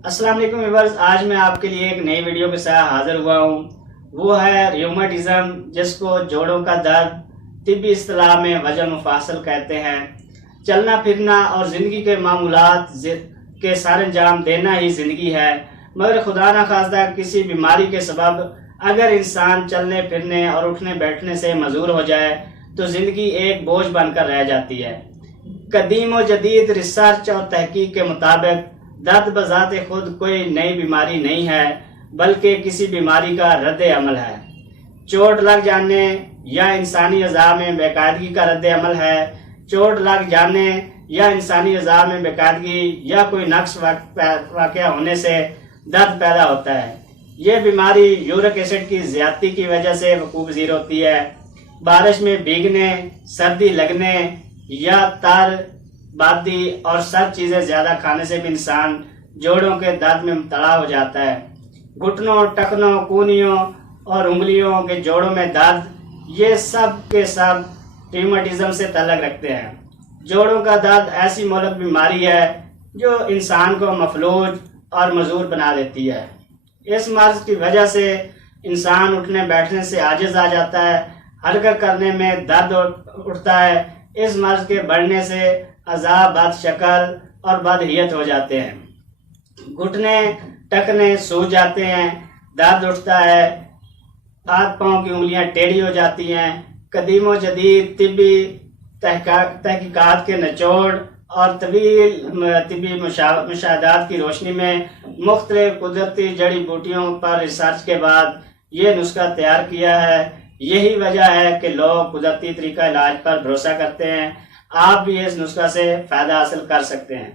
अस्सलाम वालेकुम व्यूअर्स, आज मैं आपके लिए एक नई वीडियो के साथ हाजिर हुआ हूँ। वो है रियूमेटिज्म, जिसको जोड़ों का दर्द तिब्बी इस्तिलाह में वजन मुफासल कहते हैं। चलना फिरना और ज़िंदगी के मामूलात के सरंजाम देना ही ज़िंदगी है, मगर खुदा न खास्ता किसी बीमारी के सबब अगर इंसान चलने फिरने और उठने बैठने से मजबूर हो जाए तो ज़िंदगी एक बोझ बनकर रह जाती है। कदीम और जदीद रिसर्च और तहकीक के मुताबिक दर्द बजाते खुद कोई नई बीमारी नहीं है, बल्कि किसी बीमारी का रद्द अमल है। चोट लग जाने या इंसानी अज़ा में बेकायदगी का रद्द अमल है। चोट लग जाने या इंसानी अज़ा में बेकायदगी या कोई नक्स वाक़या होने से दर्द पैदा होता है। यह बीमारी यूरिक एसिड की ज़्यादती की वजह से वकूअ पज़ीर होती है। बारिश में भीगने, सर्दी लगने या तार बादी और सब चीज़ें ज़्यादा खाने से भी इंसान जोड़ों के दर्द में मुब्तला हो जाता है। घुटनों, टखनों, कूनियों और उंगलियों के जोड़ों में दर्द, ये सब के सब रियूमेटिज्म से ताल्लुक़ रखते हैं। जोड़ों का दर्द ऐसी मोहलक बीमारी है जो इंसान को मफलूज और मजबूर बना देती है। इस मर्ज की वजह से इंसान उठने बैठने से आजिज आ जाता है, हरकत करने में दर्द उठता है। इस मर्ज के बढ़ने से अज़ा बद शक्ल और बदहियत हो जाते हैं। घुटने टखने सूज जाते हैं, दर्द उठता है, हाथ पांव की उंगलियां टेढ़ी हो जाती हैं। कदीम जदीद तिब्बी तहकीकात के निचोड़ और तवील तिब्बी मुशाहदात की रोशनी में मुख्तलिफ कुदरती जड़ी बूटियों पर रिसर्च के बाद ये नुस्खा तैयार किया है। यही वजह है कि लोग कुदरती तरीका इलाज पर भरोसा करते हैं। आप भी इस नुस्खा से फ़ायदा हासिल कर सकते हैं।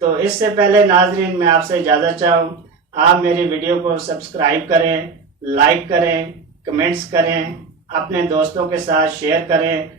तो इससे पहले नाजरीन, मैं आपसे इजाज़त चाहूँ, आप मेरी वीडियो को सब्सक्राइब करें, लाइक करें, कमेंट्स करें, अपने दोस्तों के साथ शेयर करें